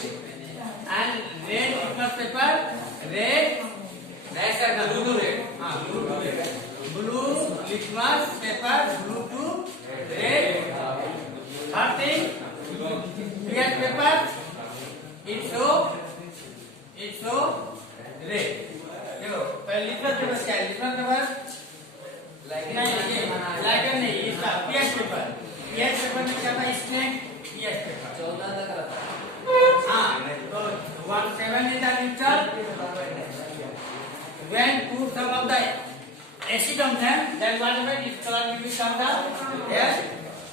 And red litmus paper, red, blue to red. Blue litmus paper, blue to red. Third thing, pH paper, it show red. देखो पहले litmus paper क्या है? Litmus paper lichen नहीं, इसका pH paper. PH paper में क्या था? Strength pH paper 14 तक रहता है। हाँ, तो 17 is the neutral. When put some of the acid on them, then what happens? Its color will become the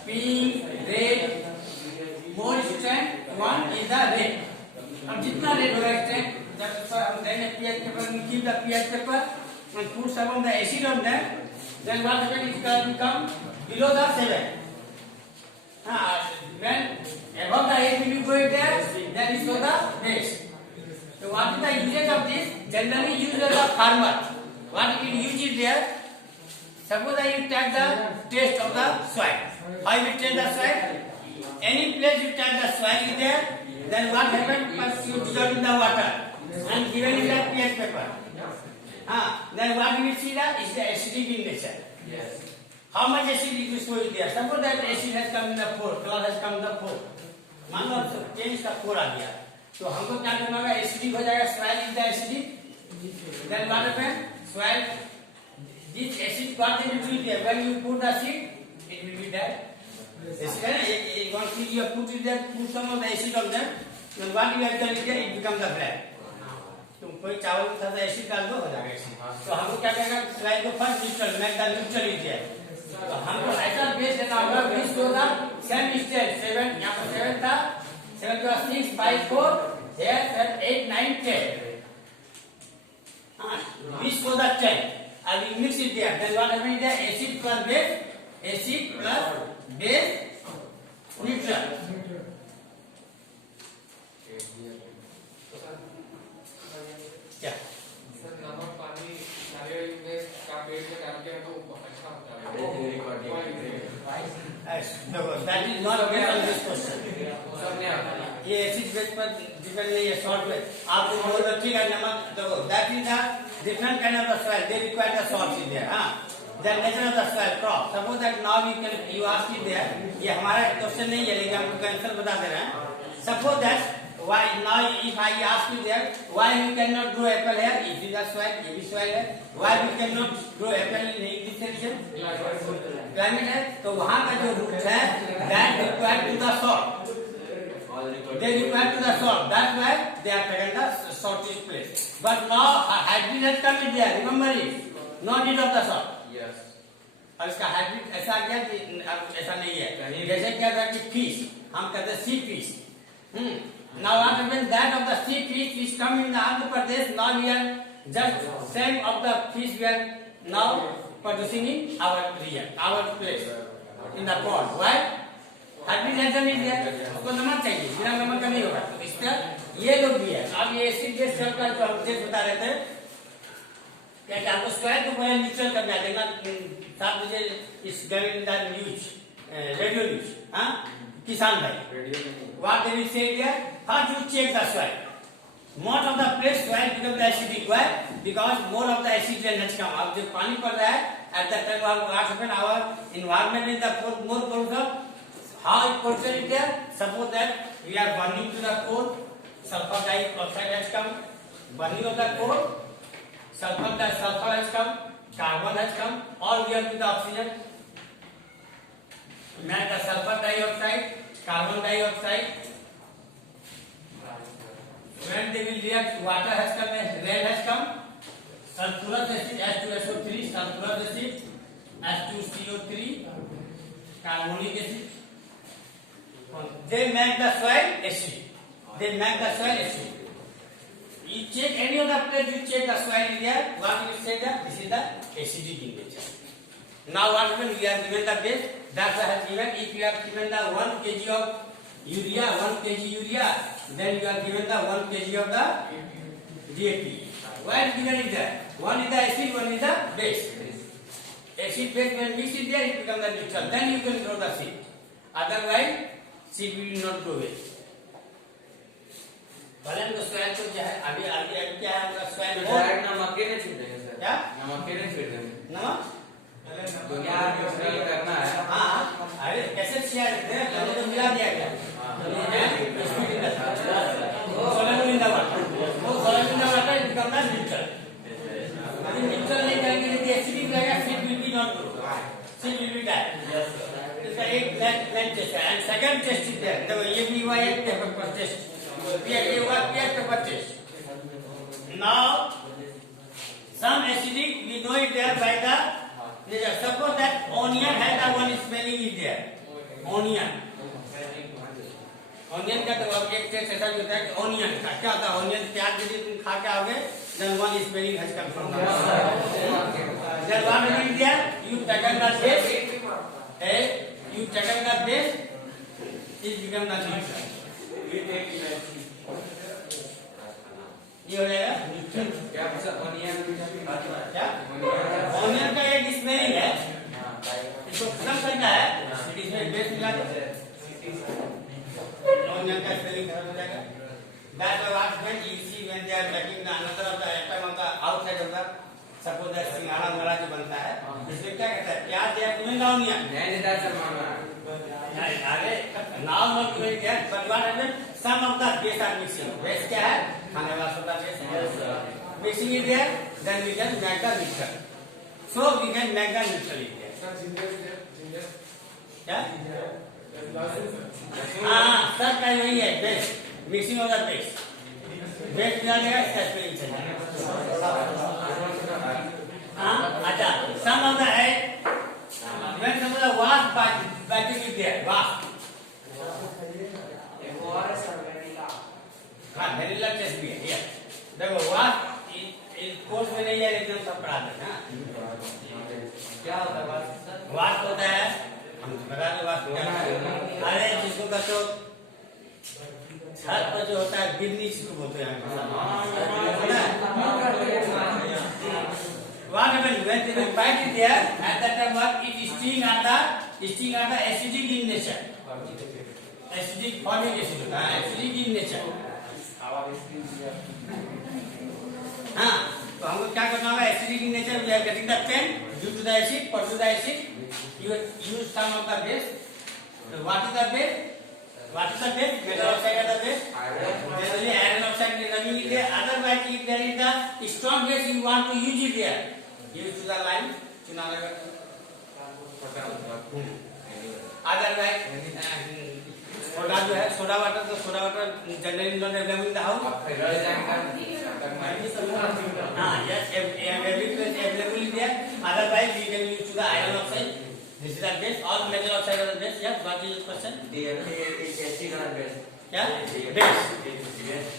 pink, red. More strength, one is the red. अब जितना red होगा strength, then a pH paper will keep the pH paper and put some of the acid on them. Then what happens? Its color become below the 7. When above the 8 will be going there, then it show the base. So what is the usage of this? Generally used as a farmer. What it uses there? Suppose that you take the test of the soil. How you test the soil? Any place you take the soil is there, then what happens? First you dissolve in the water and given in that pH paper. Then what you will see that is the acidic in nature. Yes. How much acid it will show there? Suppose that acid has come in the 4, color has come in the 4. मान लो चेंज का 4 आ गया, तो हमको क्या करना होगा? एसिडिक हो जाएगा। soil is the acidic. Then what happens? Soil, this acid what they will do there? When you put the seed, it will be there. Acid है ना? One seed you have put it there, put some of the acid on them. Then what you have done is there, it becomes the bread. तुम कोई चावल में थोड़ा एसिड डाल दो, हो जाएगा एसिड। तो हमको क्या करेगा? स्लाइड को first neutral, make the neutral is there. तो हमको ऐसा बेस देना होगा 20 होगा, सेम स्टेज 7, यहाँ पर 7 था, 7 का 6, 5, 4, 8, 9, 10। 20 for the 10. I will mix it there. Then what happens there? Acid plus base, neutral. क्या? सर नमक पानी नारियल में का पेड़ में डाल के तो अच्छा होता है। देखो, that is not based on this question. ये एसिड बेस पर डिपेंड नहीं है, सॉल्ट पे। आप जो बोल रहे ठीक है, नमक देखो, that is the different kind of the soil. They require the salt in there. The nature of the soil crop. Suppose that now you ask it there. ये हमारा क्वेश्चन नहीं है, लेकिन हमको आंसर बता दे रहे हैं। Suppose that why now if I ask you there, why we cannot grow apple here? If it is soil, ये भी soil है। Why we cannot grow apple in this region? Climate है, तो वहाँ का जो root है, that required to the salt. They require to the salt. That's why they are taken the salty place. But now hybrid has come in there. Remember it. No need of the salt. Yes. और इसका हाइब्रिड ऐसा आ गया कि अब ऐसा नहीं है। जैसे क्या था कि फिश, हम कहते हैं सी fish. Now what happens? That of the sea fish which come in the Andhra Pradesh, now we are just same of the fish we are now producing in our region, our place, in the pond. Why? Hybrid enzyme is there. उसको नमक चाहिए, बिना नमक का नहीं होगा। तो इसका ये लोग भी है। अब ये एसिड बेस सेल का जो हम टेस्ट बता रहे थे, क्या कि आपको स्क्वायर को पहले न्यूट्रल करना है। देखना 7 बजे इस गवर्नमेंट न्यूज, रेडियो न्यूज, किसान भाई, what they will say there? First you check the soil. Most of the place soil becomes acidic. Why? Because more of the acid rain has come. अब जब पानी पड़ रहा है, at that time what happen? Our environment is the more pollution. How it pollution is there? Suppose that we are burning to the coal, sulfur dioxide has come. Burning of the coal, sulfur has come, carbon has come. All we have with the oxygen. Make the sulfur dioxide, carbon dioxide. When they will react, water has come, rain has come. Sulfurous acid H2SO3, sulfurous acid H2CO3, carbonic acid. They make the soil acid. You check any of the place, you check the soil in there. What you will say that this is the acidic in nature. Now what happens? We are given the base. That's why I have given. If you have given the 1 kg of urea, 1 kg urea, then you are given the 1 kg of the DAP. Why is given is that? One is the acid, one is the base. Acid base when mix it there, it becomes the neutral. Then you can grow the seed. Otherwise, seed will not grow well. तो जो है अभी अभी अभी क्या है हमारा सॉइल तो मोर डायरेक्ट नमक के नहीं छिड़केंगे सर? क्या नमक के नहीं छिड़केंगे? नमक दुनिया में मिश्रण करना है। हाँ अरे कैसे किया जाते हैं पहले तो मिला दिया गया सोलर इन द वाटर वो solar in the water become the mixture यदि मिक्सचर नहीं करेंगे यदि एसिडिक रहेगा seed will be not grow seed will be die इसका एक नेट टेस्ट है and second test is there देखो ये भी हुआ एक पेपर टेस्ट ये हुआ pair paper test now some acidic we know it there by the suppose that onion has the one smelling is there onion का तो अब एक टेस्ट ऐसा होता है कि ऑनियन का क्या होता है ऑनियन प्याज यदि तुम खा के आओगे then one smelling has come from the then what will be there you taken the taste you taken the taste it become the mixture ये हो जाएगा क्या सर ऑनियन क्या ऑनियन का एक स्मेलिंग है इसको खत्म करना है इसमें बेस मिला दो ऑनियन का स्पेलिंग खत्म हो जाएगा that what when you see when they are making the another of the atom of the outside of the suppose that सिंघाड़ा मरा जो बनता है इसमें क्या कहता है प्याज या तुम्हें ऑनियन नहीं देता सर मामा। आगे now not doing that but what happened some of the base are mixing base क्या है खाने वाला soda base mixing is there then we can make the mixture so we can make the mixture is there sir ginger क्या हां सब का वही है base mixing of the base base मिला देगा इसका स्पेलिंग चाहिए हां अच्छा सम ऑफ द है when some of the wasp bacteria is there wasp हाँ वेनिला टेस्ट भी है ये देखो वास्प इस कोर्स में नहीं है लेकिन सब पढ़ा देना क्या होता है बात सर? वास्प होता है हम बता दो वास्प क्या है अरे जिसको का तो छत पर जो होता है बिजली जिसको बोलते हैं what happened when the bite is there at that time what it sting at the acidic in nature acidic formic acid होता है acidic in nature हाँ तो हमको क्या करना होगा acidic in nature we are getting the pain due to the acid pursue the acid you use some of the base so what is the base metal oxide is the base there is iron oxide is running in there otherwise if there is the strong base you want to use it there use to the line चुना लगा otherwise soda जो है soda water generally not available in the house हाँ yes available in there otherwise we can use to the iron oxide this is the base और metal oxide is the base yes what is your question DFT is acid or base? क्या base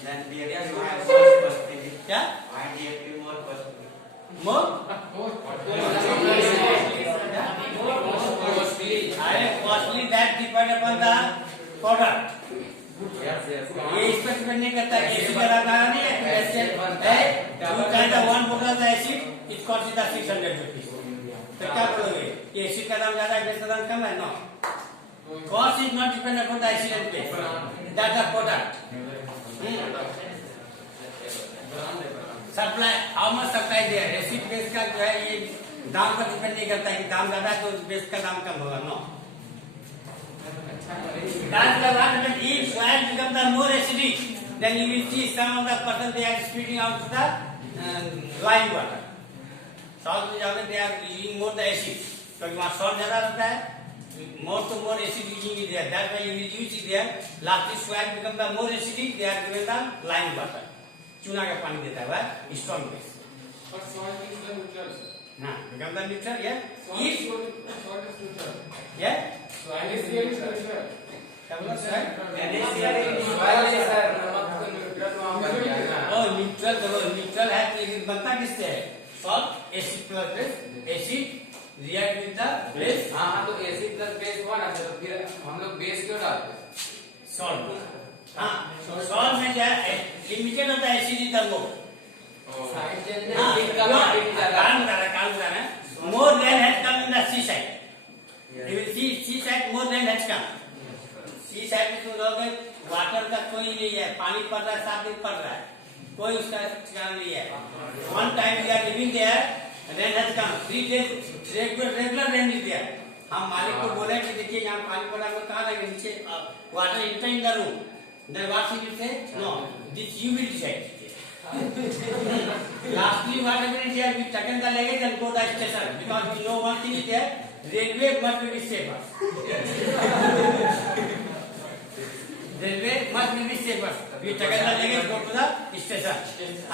Then DFT क्या why DFT more costly? More Costly. अरे costly that depend upon the product Yes, yes. ये इस पर डिपेंड नहीं करता कि एसिड का दाम नहीं है ऐसे है यू कैन द वन बोतल of acid it cost the 600 रुपीस तो क्या करोगे ये एसिड का दाम ज्यादा है बेस का दाम कम है no cost is not depend upon the acid and base that the product supply how much supply there acid base का जो है ये दाम पर डिपेंड नहीं करता कि दाम ज्यादा है तो बेस का दाम कम होगा no that's the one when each soil becomes the more acidic then you will see some of the person they are spitting out to the lime water salt में जाओगे they are using more the acid क्योंकि वहाँ salt ज्यादा रहता है more to more acid using it there that's why you will use it there lastly soil become the more acidic they are given the lime water चूना का पानी देता है strong base But soil is the neutral. हाँ become the neutral yeah Soil is neutral. yeah Soil is really neutral. क्या बोला soil Soil is sir, नमक तो neutral वहाँ पर गया ना। ओ न्यूट्रल देखो न्यूट्रल है लेकिन बनता किससे है salt acid plus base acid react with the base हाँ हाँ तो acid plus base हुआ ना सर तो फिर हम लोग base क्यों डालते हैं? सॉल्ट हाँ सॉल्ट में जो है लिमिटेड होता है acid is the more Side change हाँ acid का quantity ज्यादा। काम बता रहा है more than has come in the sea side you will see side more than has come sea side में तुम लोग वाटर का कोई नहीं है पानी पड़ रहा है 7 दिन पड़ रहा है कोई उसका ठिकाना नहीं है। One time we are living there, rain has come, 3 days regular rain is there. हम मालिक को बोले कि देखिए यहाँ पानी पड़ा हुआ, कहाँ लगे नीचे water enter in the room, then what he will say, no this you will decide. Lastly, what happened here? We taken the luggage and go to the station because we know one thing is there: railway must be safer. Railway must be safer. We taken the luggage, go to the station,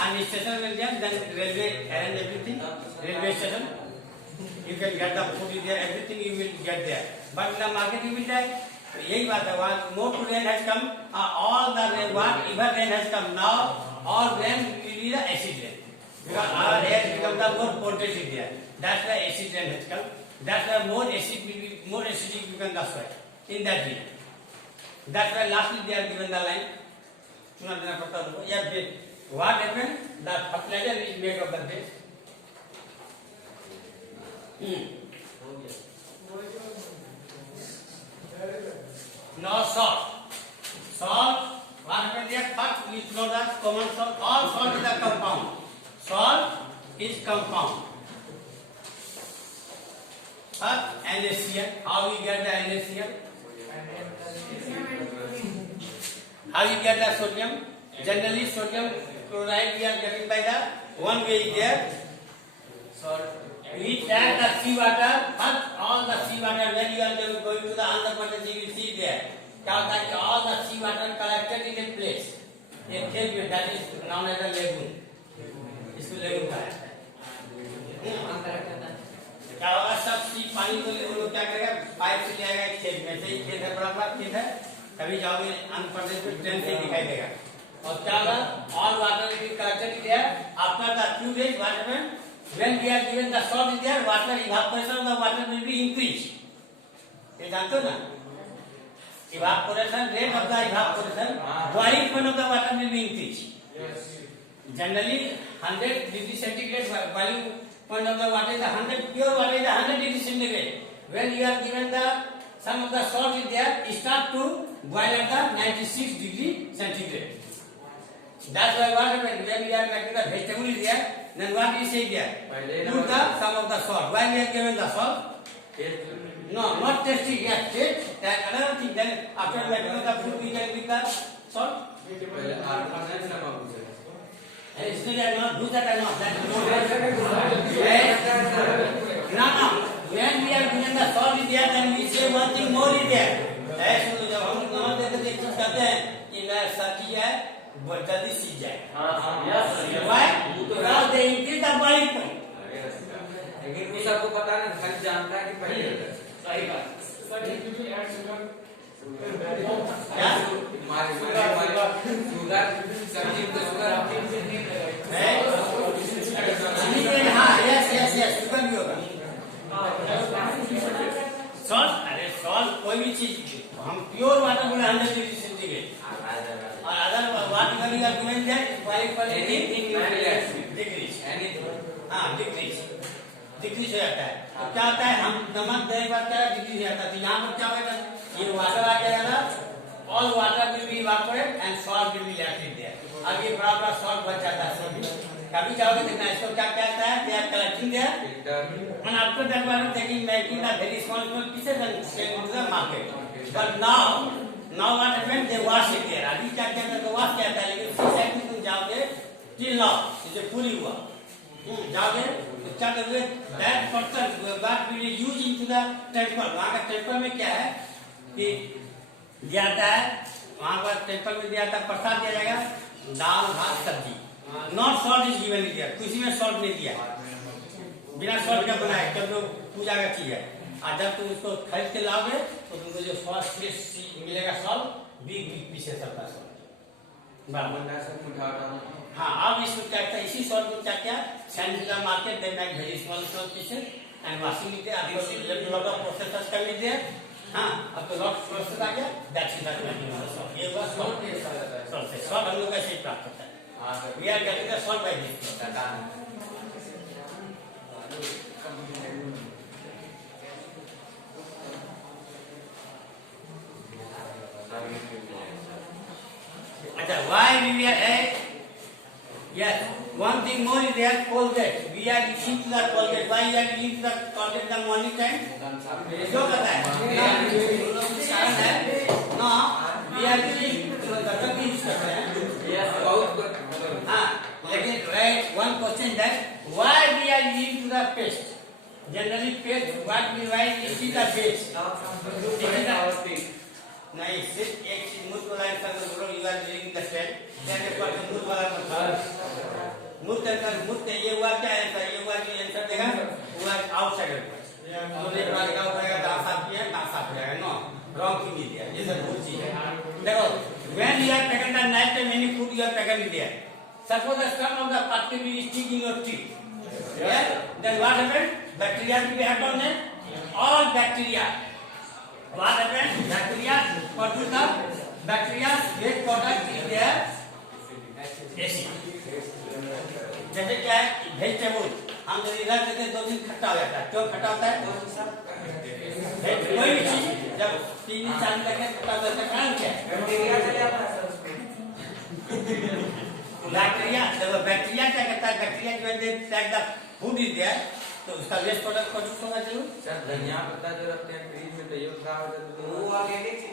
and station will get then railway arrange everything. Railway station, you can get the food there, everything you will get there. But in the market you will die. यही बात है, वहाँ more to rain has come, all the rain, whatever rain has come now, all rain will be the acid rain. Because our air becomes the more potent there. That's why acid rain has come. That's why more acid will be, more acidic become the soil in that region. That's why lastly they are given the line. चुना देना पड़ता है। या base. What happened? The fertilizer is made of the base. Now salt. Salt, what happened there? First we know that common salt. All salt is a compound. Salt is compound. First NaCl. How we get the NaCl? How we get the sodium? Generally sodium chloride we are getting by the one way is there. Salt. We take the sea water, first all the sea water when you are going to the Andhra Pradesh you will see there. क्या होता है कि all the sea water collected in a place. एक खेत में that is known as a lagoon. इसको lagoon कहा जाता है। क्या होगा सब सी पानी को वो लोग क्या करेगा पाइप से ले आएगा खेत में से ही खेत है बड़ा बड़ा खेत है कभी जाओगे आंध्र प्रदेश में ट्रेन से दिखाई देगा और क्या होगा all water will be collected there after the few days what happened when we are given the salt is there water evaporation of the water will be increased ये जानते हो ना evaporation rate of the evaporation boiling point of the water will be increased generally 100 degree centigrade boiling point of the water is 100 pure water is 100 degree centigrade when you are given the some of the salt is there it start to boil at the 96 degree centigrade that's why what happens when we are making the vegetable is there then what we say there put the some of the salt why we are given the salt no not tasty yes taste that another thing then after making the food we can with the salt इसलिए ना दूसरा करना no when we are given the salt is there then we say one thing more is there ऐसे तो जब हम नमक देते हैं चीज करते हैं कि मैं सब्जी है वो जल्दी सीज जाए why because they increase the boiling point लेकिन वो सबको पता नहीं खाली जानता है कि पहले सही बात sir if you add sugar क्या मारे शुगर सब्जी में शुगर हाँ yes शुगर भी होगा सॉल्ट अरे सॉल्ट कोई भी चीज हम प्योर वाटर बोले 100 डिग्री सेंटीग्रेड और अदर वाटर का भी आर्गुमेंट है बॉइलिंग पॉइंट डिग्रीज हाँ डिग्रीज हो जाता है तो क्या होता है हम नमक देने के बाद क्या डिग्रीज हो जाता है तो यहाँ पर क्या होगा ये वाटर आ जाएगा all water will be evaporate and salt will be left in their अब ये बड़ा सॉल्ट बच जाता है कभी जाओगे देखना इसको क्या कहता है they are collecting there and after that we are taking making the very small pieces and selling to the market but now what happened they wash it there अभी क्या कहते हैं तो wash कहता है लेकिन उसी साइड में तुम जाओगे till now इसे पूरी हुआ जाओगे तो क्या करोगे that person what will you use into the temple वहाँ का temple में क्या है कि दिया जाता है वहाँ पर temple में दिया जाता है प्रसाद दिया जाएगा दाल भात सब्जी नॉट सॉल्ट इज गिवन दिया किसी में सॉल्ट नहीं दिया बिना सॉल्ट का बनाए जब लोग पूजा का चीज है और जब तुम उसको खरीद के लाओगे तो तुमको जो सॉल्ट मिलेगा सॉल्ट बिग पीसेस का सॉल्ट हाँ अब इसको क्या किया इसी सॉल्ट को क्या किया सैंड का market they make very small salt pieces and washing it आपको लॉट ऑफ प्रोसेसर्स कर लीजिए हाँ अब तो लॉट प्रोसेस आ गया दैट्स इट ये हुआ सॉल्ट सॉल्ट हम लोग कैसे प्राप्त होता है we are getting the salt by this अच्छा why we are Yes. One thing more is there, Colgate. We are eating the Colgate. Why we are eating the Colgate the morning time? जो कहता है कारण है ना, we are eating दत्तक भी यूज करते हैं। हाँ, लेकिन right one question that why we are eating to the paste? Generally paste what we why it is the base. नहीं, सिर्फ एक चीज मुझ को लाइन कर दो, you are doing the same. then एक बार मुझ वाला मुझ ये हुआ क्या आंसर, ये हुआ जो आंसर देगा वो आउटसाइडर तो एक बार क्या होगा, दांत साफ किया दांत साफ हो जाएगा। No wrong thing is there, ये सब भूल चीज है। देखो when you are taken the night time any food you are taken there, suppose the stem of the particle will stick in your teeth, yeah, then what happen, bacteria will be happen there, all bacteria what happen, bacteria produce the bacteria waste product in their acid। जैसे क्या है वेजिटेबल हम यदि रख देते 2 दिन खट्टा हो जाता है। क्यों खट्टा होता है? कोई भी चीज जब 3 दिन 4 दिन तक खट्टा होता है कारण क्या है? बैक्टीरिया। जब बैक्टीरिया क्या करता है, बैक्टीरिया जो है take the food is there तो उसका वेस्ट प्रोडक्ट प्रोड्यूस होगा जरूर। सर धनिया पत्ता जो रखते हैं फ्रिज में तो ये खराब हो जाता है, वो ऑर्गेनिक चीज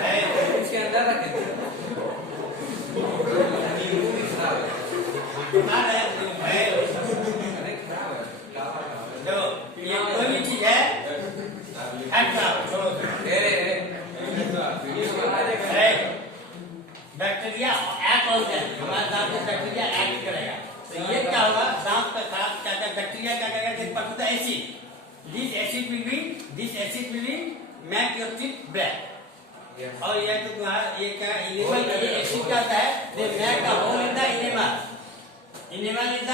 है इसके अंदर रख देते हैं। ये कोई भी चीज है बैक्टीरिया एक्ट होता है हमारे दांत में, बैक्टीरिया एक्ट करेगा तो ये क्या होगा, दांत का खराब क्या क्या बैक्टीरिया क्या करेगा, acid this acid will be make your teeth black. और ये तो ये क्या इनेमल ये एसिड क्या होता है, they make the hole in the enamel. Enamel is the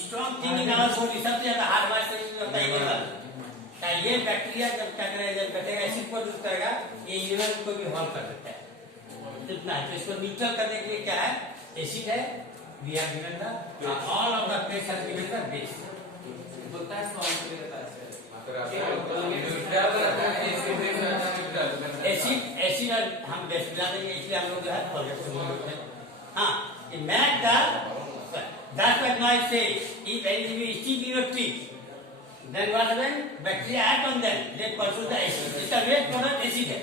strong thing in our body, सबसे ज्यादा हार्ड हमारे शरीर में होता है इनेमल। क्या ये बैक्टीरिया जब क्या करेगा, जब कटेगा एसिड प्रोड्यूस करेगा, ये इनेमल को भी हार्म कर देता है। इतना है तो इसको न्यूट्रल करने के लिए क्या है, एसिड है, we have given the all of the paste has given the base. बोलता है सॉल्ट के लिए एसिड हम बेस मिला देंगे, इसलिए हम लोग जो है फॉरगेट करते हैं। हाँ, make the that's what I say, if anything is stick in your teeth, then what happen, bacteria act on them, they pursue the acid, इसका waste product acid है।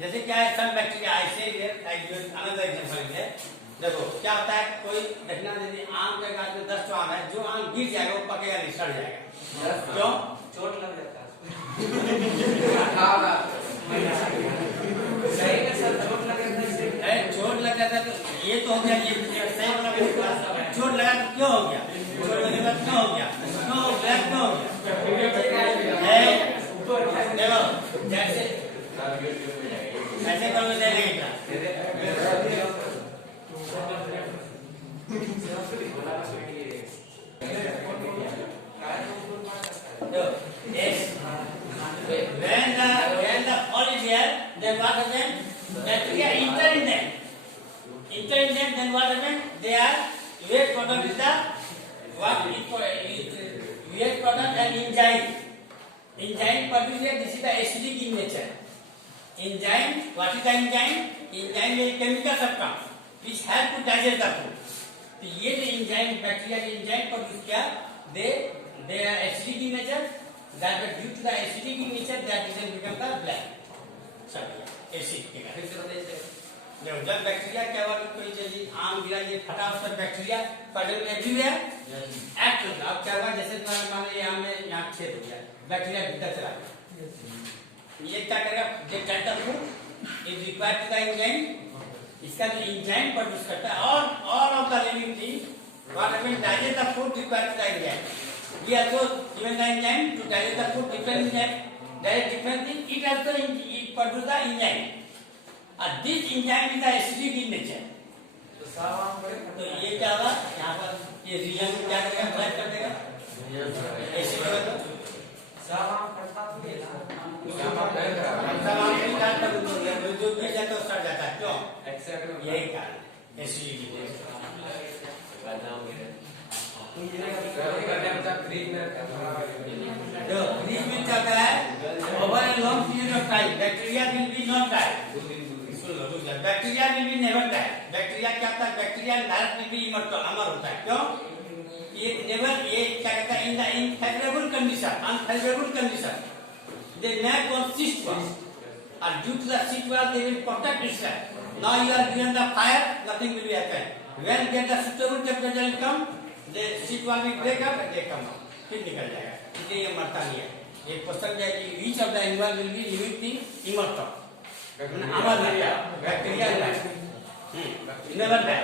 जैसे क्या है, some bacteria I say there, I give another example है। देखो क्या होता है, कोई देखना यदि आम के गाछ में 10 आम है, जो आम गिर जाएगा वो पकेगा नहीं, सड़ जाएगा। क्यों? चोट लग जाता है सही है सर, चोट लग जाता है, चोट लग जाता है तो ये तो हो गया, ये सही वाला चोट लगा तो क्यों हो गया, चोट लगने के बाद क्यों हो गया, क्यों ब्लैक क्यों हो गया? देखो जैसे ऐसे करोगे दे देगा when the all is here, then what happen, bacteria enter in them, then what happen, they are waste product is the what is waste product and enzyme produce, this is the acidic in nature. Enzyme, what is the enzyme? Enzyme is a chemical substance which help to digest the food. तो ये जो enzyme bacteria के enzyme produce क्या, they are acidic in nature, that due to the acidic in nature that will become the black acid के कारण। जब बैक्टीरिया क्या हुआ, कोई चीज आम गिरा, ये फटा उसका बैक्टीरिया पड़े एवरीवेयर एक्ट होता है। अब क्या हुआ, जैसे तुम्हारे मान लो आम में यहाँ छेद हो गया, बैक्टीरिया भीतर चला गया, ये क्या करेगा, जे cater food is required to the enzyme, इसका जो एंजाइम प्रोड्यूस करता है और all of the living thing what happen, digest the food required to the enzyme, we also given the enzyme to digest the food, different enzyme digest different thing, it also it produce the enzyme, and this enzyme is acidic in nature। तो ये क्या होगा, यहाँ पर ये रिएक्शन क्या करेगा, ब्रेक कर देगा एसिड होगा तो जो गिर जाता है सड़ जाता है, क्यों? यही कारण एसिडिक। जो फ्रीज में क्या है, over a long period of time bacteria will be not die, bacteria will be never die. Bacteria क्या होता है? Bacteria virus will be immortal, अमर होता है। क्यों? ये नेवर, ये क्या कहता है, in the infavourable condition, unfavourable condition they may consist and due to the sequence they will protect itself. Now you are given the fire, nothing will be happen. When get the suitable temperature will come, the sequence will break up and they come out. फिर निकल जाएगा, इसलिए ये मरता नहीं है। एक क्वेश्चन है कि which of the animal will be living thing immortal? अमर रहेगा, बैक्टीरिया never die.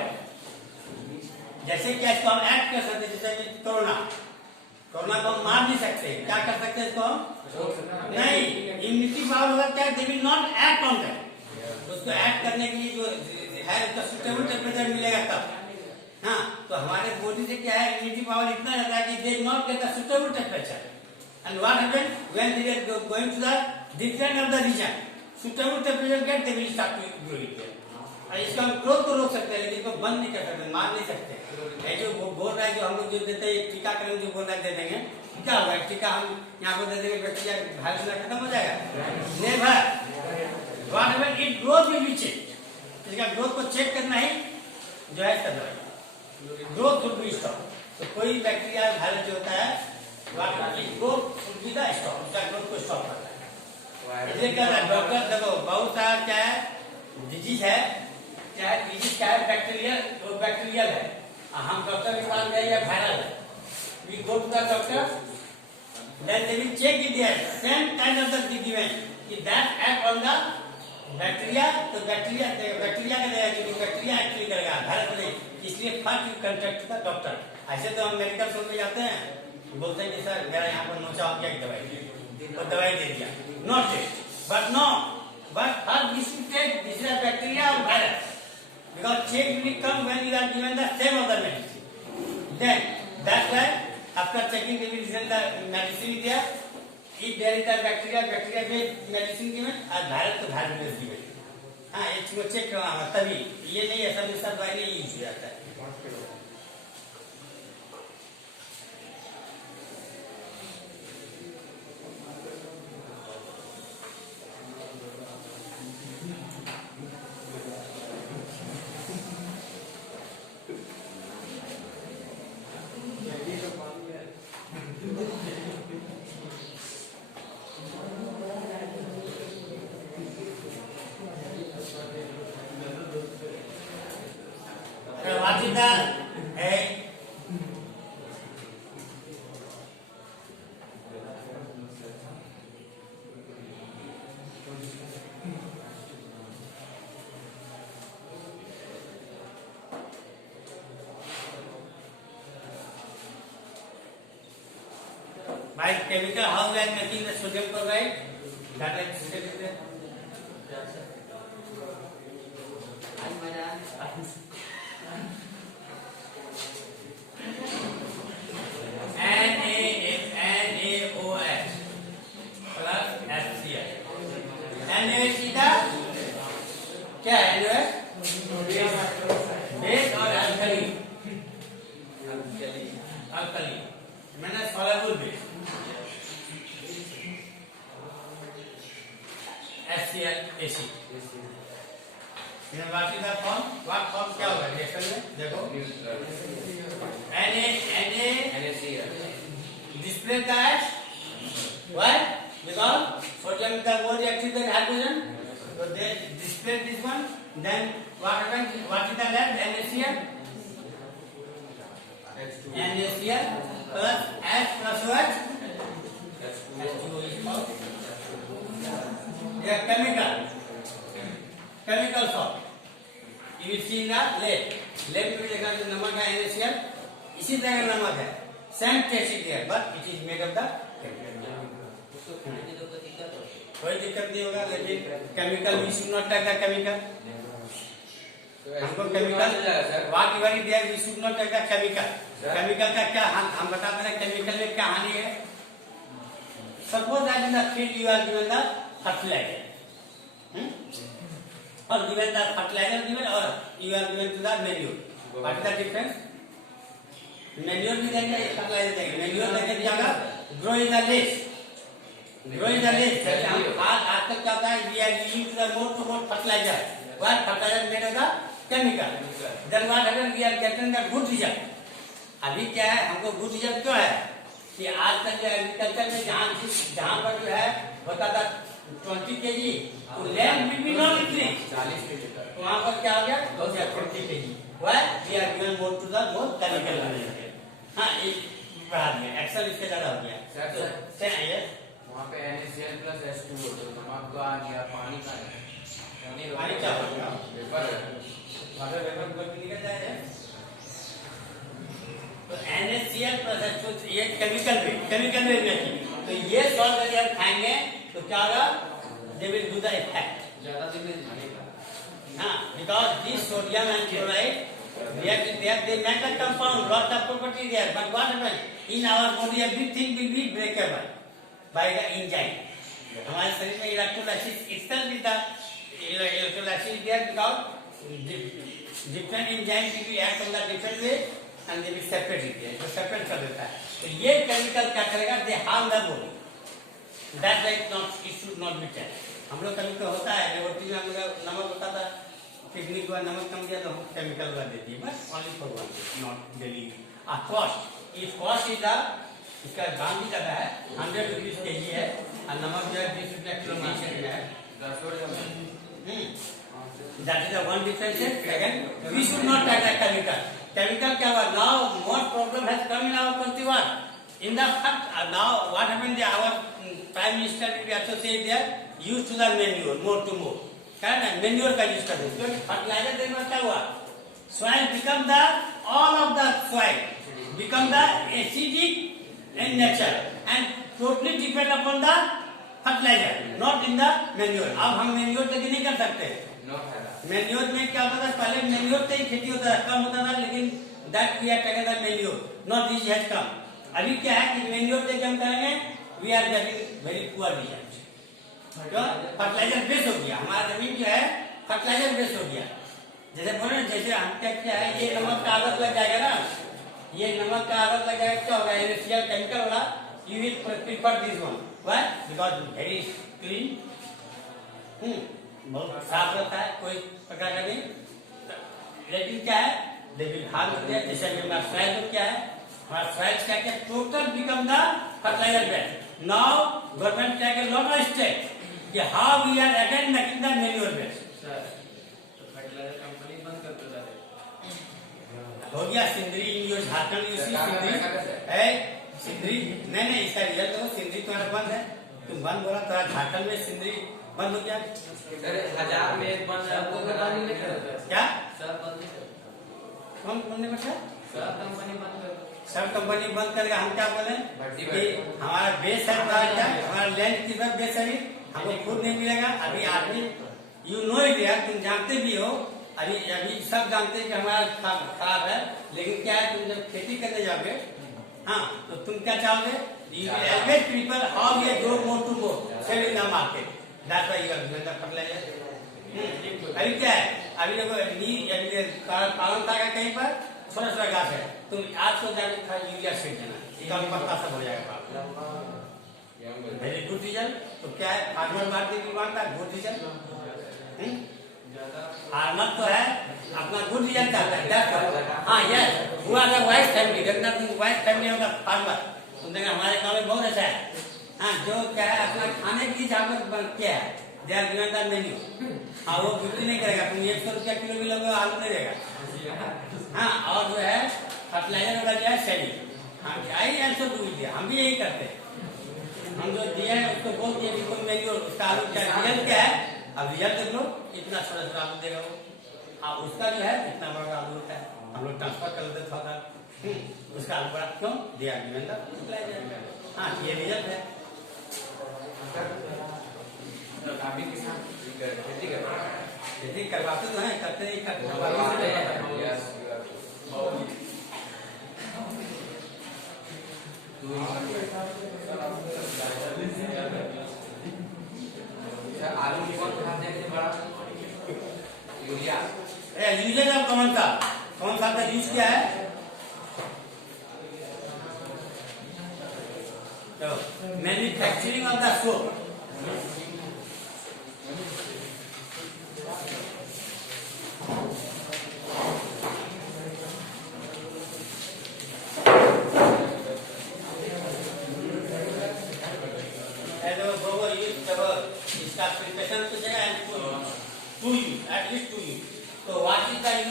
जैसे क्या इसको हम एक्ट कर सकते हैं, जैसे कोरोना, कोरोना को हम मार नहीं सकते, क्या कर सकते हैं इसको? नहीं, इम्यूनिटी पावर होगा क्या? They will not act on that. उसको एक्ट करने के लिए जो है उसका सुटेबल टेम्परेचर मिलेगा तब। हाँ, तो हमारे बॉडी से क्या है, इम्यूनिटी पावर इतना रहता है कि they not get the suitable temperature and what happen when they are going to the different of the region, suitable temperature get, they will start to growing. और इसका हम ग्रोथ को रोक सकते हैं, लेकिन इसको बंद नहीं कर सकते, मार नहीं सकते। ये जो बोल रहा है, जो हम लोग जो देते हैं टीकाकरण, जो बोल रहा है दे देंगे, क्या होगा? टीका हम यहाँ पर दे देंगे, बैक्टीरिया वायरस खत्म हो जाएगा? Never. What happen, it growth will be check. इसका ग्रोथ को चेक करना ही जो है इसका दवाई, ग्रोथ शुड बी स्टॉप। तो कोई बैक्टीरिया वायरस जो होता है, what it growth should be the stop, उसका ग्रोथ को स्टॉप करता है। इसलिए क्या है, डॉक्टर देखो बहुत सारा क्या है डिजीज है, चाहे डिजीज क्या है, बैक्टीरियल, तो बैक्टीरियल है, हम डॉक्टर के पास गए या वायरल है, we go to the doctor, then they will check it there, same kind of the given, if that act on the bacteria, तो बैक्टीरिया का देगा, क्योंकि बैक्टीरिया एक्चुअली करेगा, वायरस नहीं। इसलिए first you contact the doctor. ऐसे तो हम मेडिकल स्टोर पे जाते हैं, बोलते हैं कि सर मेरा यहाँ पर नोचा हो गया, एक दवाई, और दवाई दे दिया, not it, but no, but first you should take this is a bacteria or virus, because check will come when you are given the same of the medicine. Then that's why after checking they will send the medicine there. If there is a bacteria based medicine given, और virus तो virus based given. हाँ, एक चीज को check करना तभी, ये नहीं ऐसा भी सब दवाई नहीं यूज हो जाता है। By chemical, how we are making the sodium chloride? That is stated NaOH plus HCl. NaOH सीधा क्या है? NaOH बेस और अल्कली, अल्कली मैंने soluble base, HCl acid। what is the form? What form क्या होगा रिएक्शन में? देखो NaCl display the H, why? Because sodium is the more reactive than hydrogen, so they display this one. Then what happens? What is the left? NaCl plus H plus what? H2O is called chemical salt. You will see in the left में देखना जो नमक है NaCl, इसी तरह का नमक है, same taste is there, but it is made of the कोई दिक्कत नहीं होगा। लेकिन chemical we should not take the chemical, हमको केमिकल वाट वाली दिया, we should not take the chemical। Chemical का क्या हम बताते हैं, केमिकल में क्या हानि है? Suppose that in the field you are given the fertilizer, or given the fertilizer given, or you are given to the manure. What is the difference? Manure भी देंगे, fertilizer देंगे। Manure देंगे क्या होगा? Grow in the less, grow in the less। हम आज तक क्या होता है, we are using the more to more fertilizer, What fertilizer made of the chemical. Then what happened? We are getting the good result. अभी क्या है, हमको गुड रिजल्ट क्यों है कि आज तक जो एग्रीकल्चर में जहाँ पर जो है होता था 20 kg, तो land will be not increase 40 kg का। तो वहाँ पर क्या हो गया 20 kg। Why? We are given more to the more chemical related. हाँ, ये बढ़ा दिया, एक्सेल इससे ज्यादा हो गया। सर, ये वहाँ पे NaCl plus H2O, तो नमक तो आ गया, पानी का है। पानी क्या होगा? वेपर है। वाटर वेपर ऊपर भी निकल जाएगा। तो NaCl plus H2O ये केमिकल में नहीं। तो ये सॉल्ट अगर आप खाएंगे तो क्या होगा? They will do the effect. ज़्यादा दिन नहीं जानेगा। हाँ, because this sodium and chloride they make a compound, lot of property there. But what happens in our body? Everything will be breakable by the enzyme. हमारे शरीर में electrolysis itself is the electrolysis is there because different enzymes will be act on the different way and they will separate it. तो separate कर देता है। तो ये chemical क्या करेगा? They harm the body. That's why it should not be taken. हम लोग कभी तो होता है लेबोरेटरी में हम लोग नमक होता था, पिकनिक हुआ नमक कम दिया तो हम केमिकल लगा देती है, बस only for one, not daily. Cost इस कॉस्ट इज इसका दाम भी ज्यादा है, 100 रुपीज केजी है और नमक जो है 20 रुपया किलो मार्केट में है। That is the one difference. Second, we should not take the chemical. Chemical क्या हुआ? Now more problem has come in our country. What in the fact now what happened? Our prime minister will be associate there use to the manure more to more. क्या है? मैन्योर का यूज करते हैं। फर्टिलाइजर देने में क्या हुआ? Soil become the all of the soil become the acidic in nature and totally depend upon the fertilizer, not in the manure. अब हम मैन्योर से नहीं कर सकते। मैन्योर में क्या होता था? पहले मैन्योर से ही खेती होता था, कम होता था, लेकिन that we are taking the manure, not this has come. अभी क्या है कि मैन्योर से हम करेंगे, we are getting very poor result. क्यों? फर्टिलाइजर बेस हो गया, हमारा जमीन जो है फर्टिलाइजर बेस हो गया। जैसे बोले ना, जैसे हम क्या है, ये नमक का आदत लग जाएगा ना, ये नमक का आदत लग जाएगा, क्या होगा? NaCl केमिकल वाला, you will prefer this one. Why? Because very clean, बहुत साफ रहता है, कोई प्रकार का नहीं। लेकिन क्या है? They will harm it. जैसे हमारा soil तो क्या है? हमारा soil क्या क्या? Total become the fertilizer bed. Now government take a lot of step कि how we are again making the manure bed. Fertilizer company बंद करते जा रहे हो गया Sindri in your Jharkhand you see Sindri है सिंदरी नहीं इसका रिजल्ट हो सिंदरी तुम्हारा बंद है तुम बंद बोला तो झारखंड में सिंदरी बंद हो गया। सर 1000 में एक बंद है वो बंद नहीं करता क्या सर बंद नहीं करता कौन बंद नहीं करता सब कंपनी बंद कर सब कंपनी बंद करेगा। हम क्या बोले कि हमारा बेस है हमारा लैंड की तरफ बेस है हमको खुद नहीं मिलेगा। अभी आदमी यू नो इट यार तुम जानते भी हो अभी अभी सब जानते हैं कि हमारा खराब है लेकिन क्या है तुम जब खेती करने जाओगे हाँ तो तुम क्या चाहोगे you will always prefer how we grow more to more sell in the market that's why you are doing the fertilizer। अभी क्या है अभी देखो अभी पालन था कहीं पर छोटा छोटा घास है तुम आज तो जाके यूरिया सीड देना कम पत्ता सब हो जाएगा। Very good result. तो क्या है फार्मर मारता गुड रिजल्ट फार्मर तो है अपना गुड रिजल्ट चाहता है। हाँ यस हुआ अगर वाइस फैमिली देखना तुम वाइस फैमिली होगा फार्मर तुम देखा हमारे गाँव में बहुत अच्छा है। हाँ जो क्या है अपना खाने की जहाँ क्या है they are given the menu. हाँ वो बिक्री नहीं करेगा तुम 100 रुपया किलो भी लोगे आलू नहीं देगा। हाँ और जो है फर्टिलाइजर वाला जो है सेलिंग हाँ आई ऐसा डू दिया हम भी यही करते हैं। हम जो दिए हैं उसको बोल दिए कि तुम मेन्यू उसका आलू क्या रिजल्ट क्या है अब रिजल्ट देख लो इतना छोटा छोटा आलू देगा वो। हाँ उसका जो है इतना बड़ा आलू होता है हम लोग ट्रांसफर कर देते थोड़ा उसका आलू बड़ा क्यों दिया हाँ ये रिजल्ट है। अभी किसान खेती करवाते तो हैं करते नहीं आलू कौन खाते हैं बड़ा यूरिया यूरिया कौन सा का यूज किया है तो manufacturing of the soap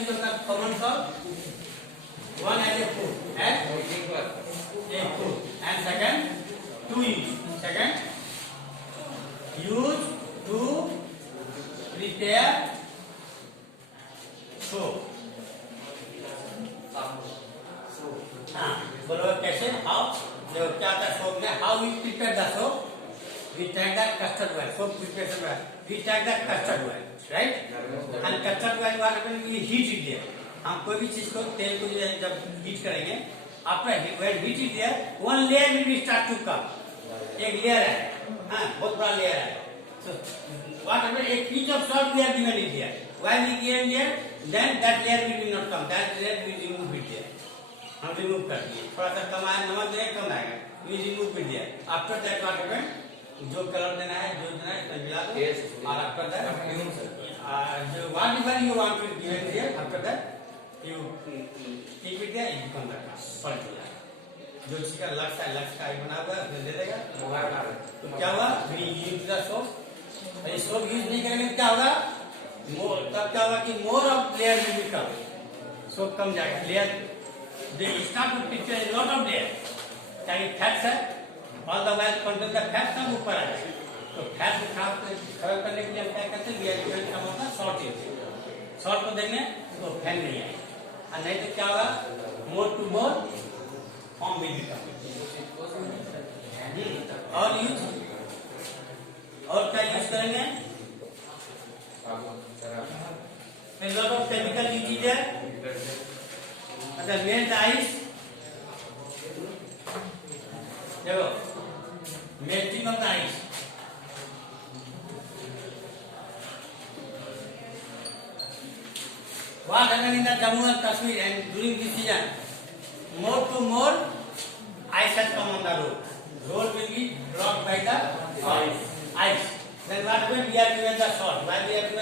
use of the common salt? One as a food, and a food, and second to use. Second, use to prepare soap. हाँ, बोलो कैसे? How? जो क्या था soap में? How we prepare the soap? We take that custard oil. Soap preparation oil. We take that custard oil, right? And custard oil वाले में we heat it there. हम कोई भी चीज को तेल को जब हीट करेंगे, after when heat it there, one layer will be start to come. एक लेयर है, हाँ, बहुत बड़ा लेयर है. So what happened? A piece of salt we are given it here. Why we given here? Then that layer will not come. That layer we remove it there. हम remove कर दिए. थोड़ा सा कम आया, नमक देंगे कम आएगा. We remove it there. After that what happened? जो कलर देना है, जो देना है, इसमें मिला दो. और after that, जो whatever you want to give it here, after that you keep it there. It becomes the salt here. जो इसका लक्स है, लक्स का बना हुआ है, उसमें दे देगा. तो क्या हुआ? We use the soap. ये सोप यूज नहीं करेंगे तो क्या होगा? तब क्या होगा कि more of layer will be come. Soap कम जाएगा. Layer they start to picture a lot of layer. चाहे फैट्स है, all the while contain the fat सब ऊपर आ जाएगा. तो फैट को खराब करने के लिए हम क्या करते हैं? लेयर डिपेंड कम होता है, सॉल्ट यूज. सॉल्ट को देंगे तो फैट नहीं आएगा. और नहीं तो क्या होगा? More to more form will be come. और यूज और क्या यूज करेंगे? A lot of chemical used there. अच्छा, melt ice. देखो, melting of the ice. What happened in the Jammu and Kashmir and during this season? More to more ice has come on the road. Road will be blocked by the ice. Then what happened? We are given the salt. Why we are given